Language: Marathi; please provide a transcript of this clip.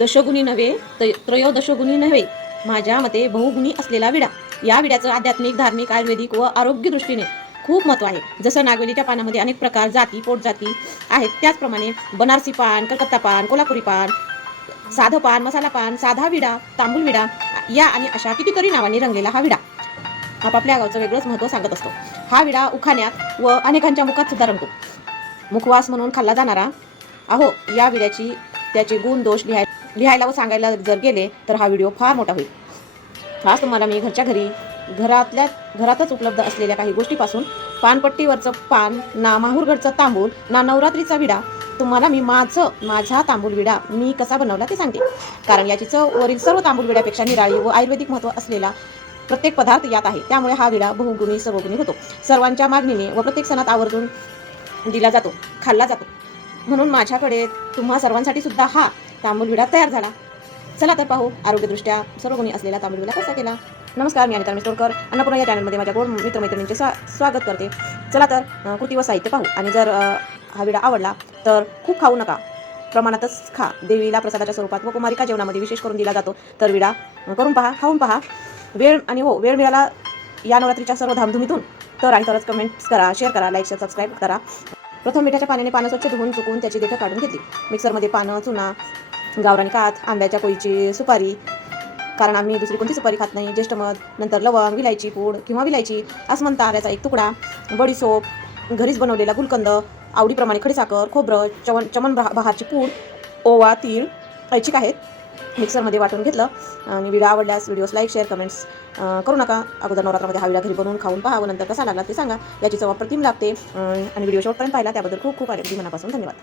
दशगुणी नव्हे त्रयोदशगुणी नव्हे. माझ्या मते बहुगुणी असलेला विडा. या विड्याचं आध्यात्मिक धार्मिक आयुर्वेदिक व आरोग्य दृष्टीने खूप महत्त्व आहे. जसं नागवेलीच्या पानामध्ये अनेक प्रकार जाती पोटजाती आहेत. त्याचप्रमाणे बनारसी पान कलकत्ता पान कोल्हापुरी पान साधं पान मसाला पान साधा विडा तांबूल विडा या आणि अशा कितीतरी नावांनी रंगलेला हा विडा. आपापल्या गावचं वेगळंच महत्त्व सांगत असतो. हा विडा उखाण्यात व अनेकांच्या मुखात सुद्धा रंगतो. मुखवास म्हणून खाल्ला जाणारा अहो या विड्याची त्याचे गुण दोष लिहाय लिहायला व सांगायला जर गेले तर हा व्हिडिओ फार मोठा होईल. खास तुम्हाला मी घरच्या घरी घरातल्या घरातच उपलब्ध असलेल्या काही गोष्टीपासून पानपट्टीवरचं पान ना माहूरगडचं तांबूल ना नवरात्रीचा विडा तुम्हाला मी माझं माझा तांबूल विडा मी कसा बनवला ते सांगते. कारण याची चव वरील सर्व तांबूल विड्यापेक्षा निराळी व आयुर्वेदिक महत्त्व असलेला प्रत्येक पदार्थ यात आहे. त्यामुळे हा विडा बहुगुणी सर्वगुणी होतो. सर्वांच्या मागणीने व प्रत्येक सणात आवर्जून दिला जातो खाल्ला जातो. म्हणून माझ्याकडे तुम्हा सर्वांसाठी सुद्धा हा तांबूल विडा तयार झाला. चला तर पाहू. आरोग्यदृष्ट्या सर्व गुणी असलेला तांबूल विडा कसा केला? नमस्कार मी अनिता मिस्टोरकर अन्नपूर्णा या चॅनलमध्ये माझ्या गोड मित्रमैत्रिणींचे स्वा स्वागत करते. चला तर कृती व साहित्य पाहू. आणि जर हा विडा आवडला तर खूप खाऊ नका. प्रमाणातच खा. देवीला प्रसादाच्या स्वरूपात व कुमारिका जेवणामध्ये विशेष करून दिला जातो. तर विडा करून पहा खाऊन पहा. वेळ आणि हो वेळ मिळाला या नवरात्रीच्या सर्व धामधुमीतून. तर आणि तरच कमेंट्स करा शेअर करा लाईक शेअर सबस्क्राईब करा. प्रथम मिठाच्या पाण्याने पानं स्वच्छ धुवून चुकून त्याची देठं काढून घेतली. मिक्सरमध्ये पानं चुना गावरानी कात आंब्याच्या कोळीची सुपारी. कारण आम्ही दुसरी कोणती सुपारी खात नाही? ज्येष्ठ मध नंतर लवंग विलायची पूड किंवा विलायची असं म्हणता आल्याचा एक तुकडा. बडीसोप घरीच बनवलेला गुलकंद आवडीप्रमाणे खडीसाखर खोबरं चवन चमन बहारची पूड ओवा तीळ ऐच्छिक आहेत. मिक्सरमध्ये वाटून घेतलं. आणि व्हिडिओ आवडल्यास व्हिडिओस लाईक शेअर कमेंट्स करू नका. अगोदर नवरात्रामध्ये हा व्हिडिओ घरी बनवून खाऊन पहा व नंतर कसा लागला ते सांगा. याची चव अप्रतिम लागते. आणि व्हिडिओ शेवटपर्यंत पाहिला. त्याबद्दल खूप खूप आभारी. मनापासून धन्यवाद.